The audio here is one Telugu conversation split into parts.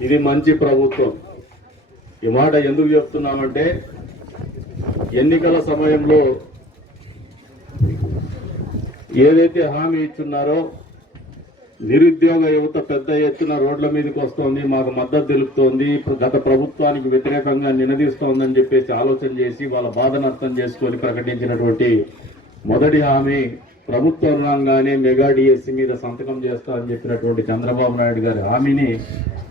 ఇది మంచి ప్రభుత్వం. ఈ మాట ఎందుకు చెప్తున్నామంటే ఎన్నికల సమయంలో ఏదైతే హామీ ఇచ్చున్నారో నిరుద్యోగ యువత పెద్ద ఎత్తున రోడ్ల మీదకి వస్తోంది మాకు మద్దతు తెలుపుతోంది గత ప్రభుత్వానికి వ్యతిరేకంగా నినదీస్తోందని చెప్పేసి ఆలోచన చేసి వాళ్ళ బాధను అర్థం చేసుకొని ప్రకటించినటువంటి మొదటి హామీ ప్రభుత్వ రంగానే మెగా డిఎస్సి మీద సంతకం చేస్తామని చెప్పినటువంటి చంద్రబాబు నాయుడు గారి హామీని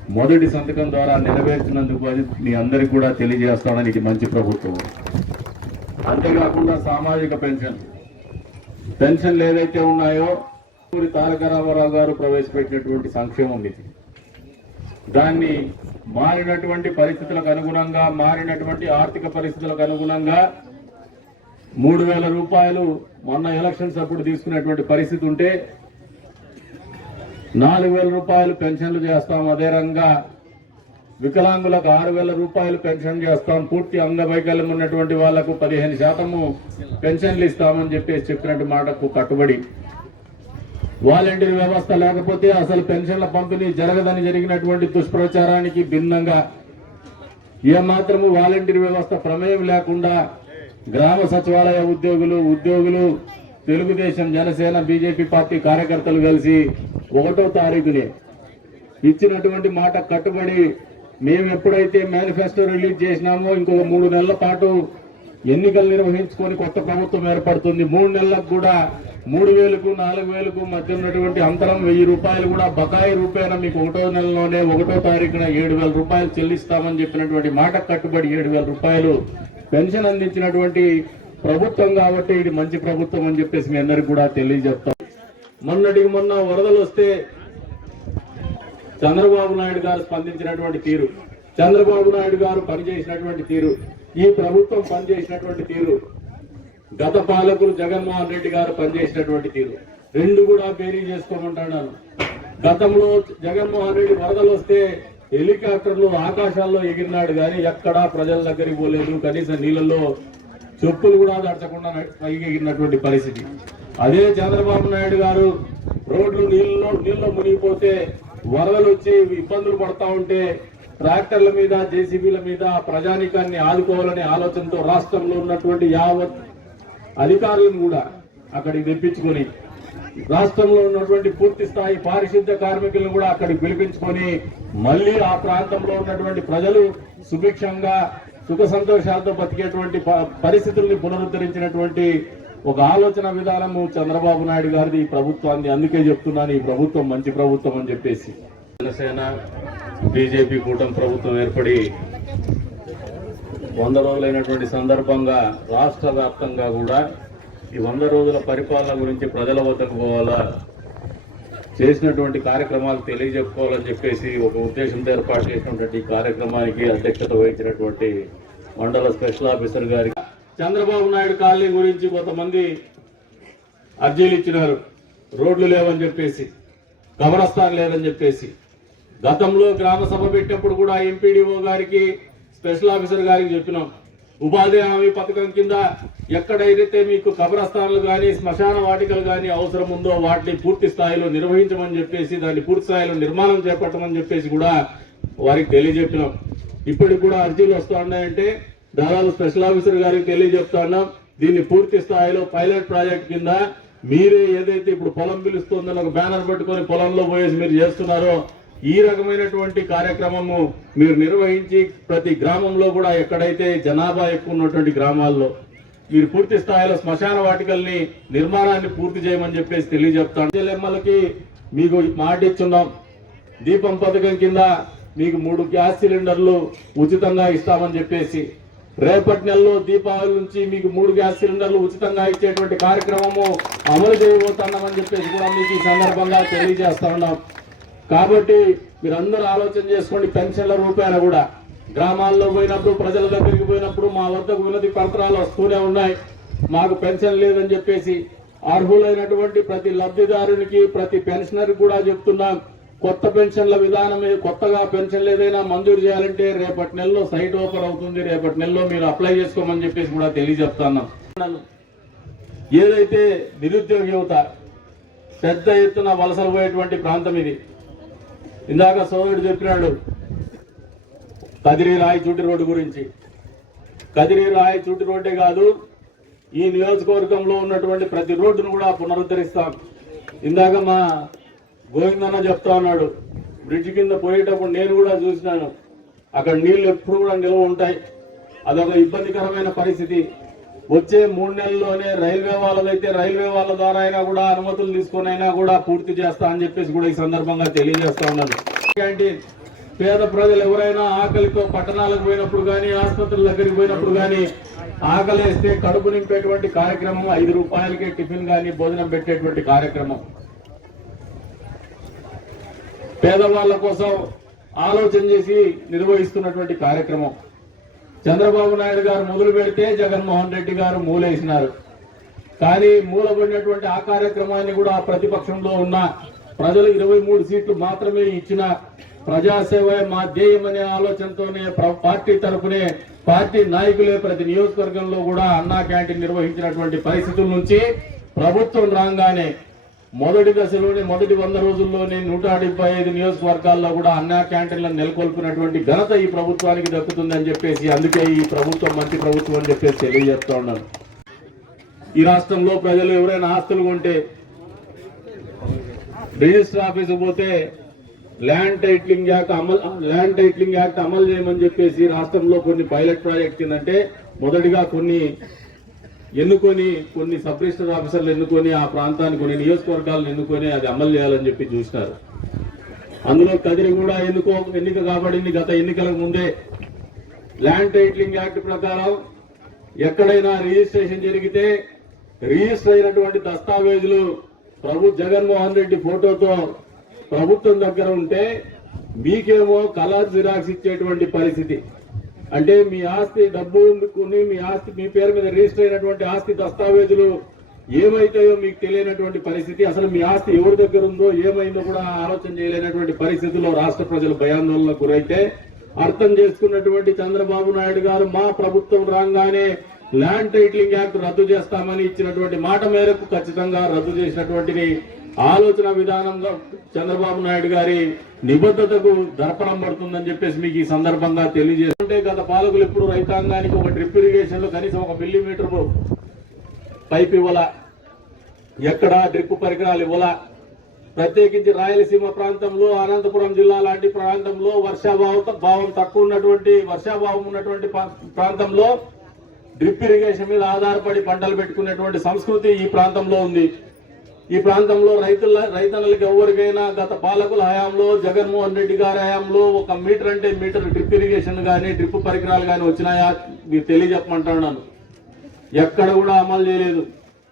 మొదటి సంతకం ద్వారా నెరవేర్చినందుకు అది మీ అందరికి కూడా తెలియజేస్తానని ఇది మంచి ప్రభుత్వం. అంతేకాకుండా సామాజిక పెన్షన్. పెన్షన్లు ఏదైతే ఉన్నాయో ఊరి తారక రామారావు గారు ప్రవేశపెట్టినటువంటి సంక్షేమం ఇది. దాన్ని మారినటువంటి పరిస్థితులకు అనుగుణంగా మారినటువంటి ఆర్థిక పరిస్థితులకు అనుగుణంగా మూడు వేల రూపాయలు మొన్న ఎలక్షన్స్ అప్పుడు తీసుకునేటువంటి పరిస్థితి ఉంటే నాలుగు వేల రూపాయలు పెన్షన్లు చేస్తాం. అదే వికలాంగులకు ఆరు వేల రూపాయలు పెన్షన్ చేస్తాం. పూర్తి అంగవైకల్యం ఉన్నటువంటి వాళ్ళకు పదిహేను శాతము పెన్షన్లు ఇస్తామని చెప్పేసి చెప్పినట్టు మాటకు కట్టుబడి వాలంటీర్ వ్యవస్థ లేకపోతే అసలు పెన్షన్ల పంపిణీ జరగదని జరిగినటువంటి దుష్ప్రచారానికి భిన్నంగా ఏమాత్రము వాలంటీర్ వ్యవస్థ ప్రమేయం లేకుండా గ్రామ సచివాలయ ఉద్యోగులు ఉద్యోగులు తెలుగుదేశం జనసేన బీజేపీ పార్టీ కార్యకర్తలు కలిసి ఒకటో తారీఖునే ఇచ్చినటువంటి మాట కట్టుబడి మేము ఎప్పుడైతే మేనిఫెస్టో రిలీజ్ చేసినామో ఇంకొక మూడు నెలల పాటు ఎన్నికలు నిర్వహించుకొని కొత్త ప్రభుత్వం ఏర్పడుతుంది. మూడు నెలలకు కూడా మూడు వేలకు నాలుగు వేలకు మధ్య ఉన్నటువంటి అంతరం వెయ్యి రూపాయలు కూడా బకాయి రూపాయన మీకు ఒకటో నెలలోనే ఒకటో తారీఖున ఏడు వేల రూపాయలు చెల్లిస్తామని చెప్పినటువంటి మాట కట్టుబడి ఏడు వేల రూపాయలు పెన్షన్ అందించినటువంటి ప్రభుత్వం కాబట్టి ఇది మంచి ప్రభుత్వం అని చెప్పేసి మీ అందరికి కూడా తెలియజేస్తాం. మొన్నటికి మొన్న వరదలు వస్తే చంద్రబాబు నాయుడు గారు స్పందించినటువంటి తీరు చంద్రబాబు నాయుడు గారు పనిచేసినటువంటి తీరు ఈ ప్రభుత్వం పనిచేసినటువంటి తీరు గత పాలకులు జగన్మోహన్ రెడ్డి గారు పనిచేసినటువంటి తీరు. రెండు కూడా బేరీ చేసుకోమంటున్నాను. గతంలో జగన్మోహన్ రెడ్డి వరదలు వస్తే హెలికాప్టర్లు ఆకాశాల్లో ఎగిరినాడు కానీ ఎక్కడా ప్రజల దగ్గరికి పోలేదు. కనీసం నీళ్ళల్లో చెప్పులు కూడా దడచకుండా పైకెగినటువంటి పరిస్థితి. అదే చంద్రబాబు నాయుడు గారు రోడ్లు నీళ్ళు నీళ్ళలో మునిగిపోతే వరదలు వచ్చి ఇబ్బందులు పడతా ఉంటే ట్రాక్టర్ల మీద జేసీబీల మీద ప్రజానికాన్ని ఆదుకోవాలనే ఆలోచనతో రాష్ట్రంలో ఉన్నటువంటి యావత్ అధికారులను కూడా అక్కడికి తెప్పించుకొని రాష్ట్రంలో ఉన్నటువంటి పూర్తి స్థాయి పారిశుద్ధ కార్మికులను కూడా అక్కడికి పిలిపించుకొని మళ్ళీ ఆ ప్రాంతంలో ఉన్నటువంటి ప్రజలు సుభిక్షంగా సుఖ సంతోషాలతో బతికేటువంటి ప- పరిస్థితుల్ని పునరుద్ధరించినటువంటి ఒక ఆలోచన విధానము చంద్రబాబు నాయుడు గారిది ఈ ప్రభుత్వాన్ని అందుకే చెప్తున్నాను ఈ ప్రభుత్వం మంచి ప్రభుత్వం అని చెప్పేసి. జనసేన బీజేపీ కూటమి ప్రభుత్వం ఏర్పడి వంద రోజులైనటువంటి సందర్భంగా రాష్ట్ర వ్యాప్తంగా కూడా ఈ వంద రోజుల పరిపాలన గురించి ప్రజల వద్దకు పోవాలా? చేసినటువంటి కార్యక్రమాలు తెలియజెప్పుకోవాలని చెప్పేసి ఒక ఉద్దేశంతో ఏర్పాటు చేసినటువంటి ఈ కార్యక్రమానికి అధ్యక్షత వహించినటువంటి మండల స్పెషల్ ఆఫీసర్ గారికి చంద్రబాబు నాయుడు కాలనీ గురించి కొంతమంది అర్జీలు ఇచ్చినారు. రోడ్లు లేవని చెప్పేసి కబరస్థాన్ లేదని చెప్పేసి. గతంలో గ్రామ సభ పెట్టినప్పుడు కూడా ఎంపీడీఓ గారికి స్పెషల్ ఆఫీసర్ గారికి చెప్పినాం. ఉపాధి హామీ పథకం కింద ఎక్కడైతే మీకు కబరస్థానాలు కానీ శ్మశాన వాటికలు కానీ అవసరం ఉందో వాటిని పూర్తి స్థాయిలో నిర్వహించమని చెప్పేసి దాన్ని పూర్తి స్థాయిలో నిర్మాణం చేపట్టమని చెప్పేసి కూడా వారికి తెలియజెప్పినాం. ఇప్పటికి కూడా అర్జీలు వస్తూ ఉన్నాయంటే దాదాపు స్పెషల్ ఆఫీసర్ గారికి తెలియజెప్తా ఉన్నాం. దీన్ని పూర్తి స్థాయిలో పైలట్ ప్రాజెక్ట్ కింద మీరే ఏదైతే ఇప్పుడు పొలం పిలుస్తుందని ఒక బ్యానర్ పెట్టుకొని పొలంలో పోయేసి మీరు చేస్తున్నారో ఈ రకమైనటువంటి కార్యక్రమము మీరు నిర్వహించి ప్రతి గ్రామంలో కూడా ఎక్కడైతే జనాభా ఎక్కువ ఉన్నటువంటి గ్రామాల్లో మీరు పూర్తి స్థాయిలో శ్మశాన వాటికల్ని నిర్మాణాన్ని పూర్తి చేయమని చెప్పేసి తెలియజెప్తాను. ఎమ్మెల్యేకి మీకు మాట ఇచ్చున్నాం. దీపం పథకం కింద మీకు మూడు గ్యాస్ సిలిండర్లు ఉచితంగా ఇస్తామని చెప్పేసి రేపటి నెలలో దీపావళి నుంచి మీకు మూడు గ్యాస్ సిలిండర్లు ఉచితంగా ఇచ్చేటువంటి కార్యక్రమము అమలు చేయబోతున్నామని చెప్పేసి కూడా మీకు ఈ సందర్భంగా తెలియజేస్తా ఉన్నాం. కాబట్టి మీరందరూ ఆలోచన చేసుకోండి పెన్షన్ల రూపాయన కూడా. గ్రామాల్లో పోయినప్పుడు ప్రజల దగ్గరికి పోయినప్పుడు మా వద్దకు వినతి పత్రాలు వస్తూనే ఉన్నాయి. మాకు పెన్షన్ లేదని చెప్పేసి అర్హులైనటువంటి ప్రతి లబ్ధిదారునికి ప్రతి పెన్షనర్ కూడా చెప్తున్నాం. కొత్త పెన్షన్ల విధానం కొత్తగా పెన్షన్లు ఏదైనా మంజూరు చేయాలంటే రేపటి నెలలో సైట్ ఓపెన్ అవుతుంది. రేపటి నెలలో మీరు అప్లై చేసుకోమని చెప్పేసి కూడా తెలియజెప్తున్నాం. ఏదైతే నిరుద్యోగ యువత పెద్ద ఎత్తున వలసలు పోయేటువంటి ప్రాంతం ఇది ఇందాక సోదరుడు చెప్పినాడు కదిరి రాయచూటి రోడ్డు గురించి. కదిరి రాయచూటి రోడ్డే కాదు ఈ నియోజకవర్గంలో ఉన్నటువంటి ప్రతి రోడ్డును కూడా పునరుద్ధరిస్తాం. ఇందాక మా గోవిందన్న చెప్తా ఉన్నాడు బ్రిడ్జ్ కింద పోయేటప్పుడు నేను కూడా చూసినాను అక్కడ నీళ్ళు ఎప్పుడు కూడా నిల్వ ఉంటాయి. అదొక ఇబ్బందికరమైన పరిస్థితి. వచ్చే మూడు నెలల్లోనే రైల్వే వాళ్ళదైతే రైల్వే వాళ్ళ ద్వారా అయినా కూడా అనుమతులు తీసుకొని అయినా కూడా పూర్తి చేస్తా అని చెప్పేసి కూడా ఈ సందర్భంగా తెలియజేస్తా ఉన్నాను. క్యాంటీన్ పేద ప్రజలు ఎవరైనా ఆకలితో పట్టణాలకు పోయినప్పుడు కానీ ఆసుపత్రుల దగ్గరికి పోయినప్పుడు కానీ ఆకలేస్తే కడుపు నింపేటువంటి కార్యక్రమం ఐదు రూపాయలకే టిఫిన్ కానీ భోజనం పెట్టేటువంటి కార్యక్రమం. పేదవాళ్ళ కోసం ఆలోచన చేసి నిర్వహిస్తున్నటువంటి కార్యక్రమం. చంద్రబాబు నాయుడు గారు మొదలు పెడితే జగన్మోహన్ రెడ్డి గారు మూలేసినారు. కానీ మూలబడినటువంటి ఆ కార్యక్రమాన్ని కూడా ప్రతిపక్షంలో ఉన్న ప్రజలు ఇరవై మూడు సీట్లు మాత్రమే ఇచ్చిన ప్రజాసేవ మా ధ్యేయం అనే ఆలోచనతోనే ప్ర- పార్టీ తరఫునే పార్టీ నాయకులే ప్రతి నియోజకవర్గంలో కూడా అన్నా క్యాంటీన్ నిర్వహించినటువంటి పరిస్థితుల నుంచి ప్రభుత్వం రాగానే మొదటి దశలోనే మొదటి వంద రోజుల్లోనే నూట డెబ్బై ఐదు నియోజకవర్గాల్లో కూడా అన్నా క్యాంటీన్లను నెలకొల్పినటువంటి ఘనత ఈ ప్రభుత్వానికి దక్కుతుందని చెప్పేసి అందుకే ఈ ప్రభుత్వం మంచి ప్రభుత్వం అని చెప్పేసి తెలియజేస్తా ఉన్నాను. ఈ రాష్ట్రంలో ప్రజలు ఎవరైనా ఆస్తులు కొంటే రిజిస్టర్ ఆఫీసు పోతే ల్యాండ్ టైట్లింగ్ యాక్ట్ అమలు ల్యాండ్ టైట్లింగ్ యాక్ట్ అమలు చేయమని చెప్పేసి రాష్ట్రంలో కొన్ని పైలట్ ప్రాజెక్ట్ ఏంటంటే మొదటిగా కొన్ని ఎన్నుకొని కొన్ని సబ్ రిజిస్టర్ ఆఫీసర్లు ఎన్నుకొని ఆ ప్రాంతాన్ని కొన్ని నియోజకవర్గాలను ఎన్నుకొని అది అమలు చేయాలని చెప్పి చూసినారు. అందులో కదిరి కూడా ఎన్నుకో ఎన్నిక కాబడింది గత ఎన్నికలకు ముందే. ల్యాండ్ టైటిలింగ్ యాక్ట్ ప్రకారం ఎక్కడైనా రిజిస్ట్రేషన్ జరిగితే రిజిస్టర్ అయినటువంటి దస్తావేజులు ప్రభు జగన్మోహన్ రెడ్డి ఫోటోతో ప్రభుత్వం దగ్గర ఉంటే మీకేమో కలర్ జిరాక్స్ ఇచ్చేటువంటి పరిస్థితి. అంటే మీ ఆస్తి డబ్బు కొని మీ ఆస్తి మీ పేరు మీద రిజిస్టర్ అయినటువంటి ఆస్తి దస్తావేజులు ఏమైతాయో మీకు తెలియనటువంటి పరిస్థితి. అసలు మీ ఆస్తి ఎవరి దగ్గర ఉందో ఏమైందో కూడా ఆలోచన చేయలేనటువంటి పరిస్థితుల్లో రాష్ట్ర ప్రజలు భయాందోళనకు గురైతే అర్థం చేసుకున్నటువంటి చంద్రబాబు నాయుడు గారు మా ప్రభుత్వం రాగానే ల్యాండ్ టైటిలింగ్ యాక్ట్ రద్దు చేస్తామని ఇచ్చినటువంటి మాట మేరకు ఖచ్చితంగా రద్దు చేసినటువంటి ఆలోచన విధానంగా చంద్రబాబు నాయుడు గారి నిబద్ధతకు దర్పణం పడుతుందని చెప్పేసి మీకు ఈ సందర్భంగా తెలియజేస్తుంటే గత పాలకులు ఎప్పుడు రైతాంగానికి ఒక డ్రిప్ ఇరిగేషన్లో కనీసం ఒక మిల్లీమీటర్ పైప్ ఇవ్వాల ఎక్కడ డ్రిప్ పరికరాలు ఇవ్వాల. ప్రత్యేకించి రాయలసీమ ప్రాంతంలో అనంతపురం జిల్లా లాంటి ప్రాంతంలో వర్షాభావ భావం తక్కువ ఉన్నటువంటి వర్షాభావం ఉన్నటువంటి ప్రాంతంలో డ్రిప్ ఇరిగేషన్ మీద ఆధారపడి పంటలు పెట్టుకునేటువంటి సంస్కృతి ఈ ప్రాంతంలో ఉంది. ఈ ప్రాంతంలో రైతుల రైతన్నలకు ఎవరికైనా గత పాలకుల హయాంలో జగన్మోహన్ రెడ్డి గారి హయాంలో ఒక మీటర్ అంటే మీటర్ డ్రిప్ ఇరిగేషన్ కానీ డ్రిప్ పరికరాలు కానీ వచ్చినాయా? మీరు తెలియజెప్పమంటున్నాను. ఎక్కడ కూడా అమలు చేయలేదు.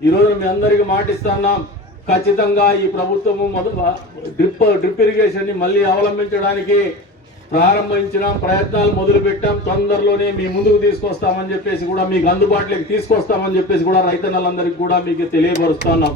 ఈ రోజు మీ అందరికి మాటిస్తున్నాం ఖచ్చితంగా ఈ ప్రభుత్వము మొదట డ్రిప్ డ్రిప్ ఇరిగేషన్ని మళ్ళీ అవలంబించడానికి ప్రారంభించిన ప్రయత్నాలు మొదలుపెట్టాం. తొందరలోనే మీ ముందుకు తీసుకొస్తామని చెప్పేసి కూడా మీకు అందుబాటులోకి తీసుకొస్తామని చెప్పేసి కూడా రైతన్నలందరికీ కూడా మీకు తెలియపరుస్తున్నాం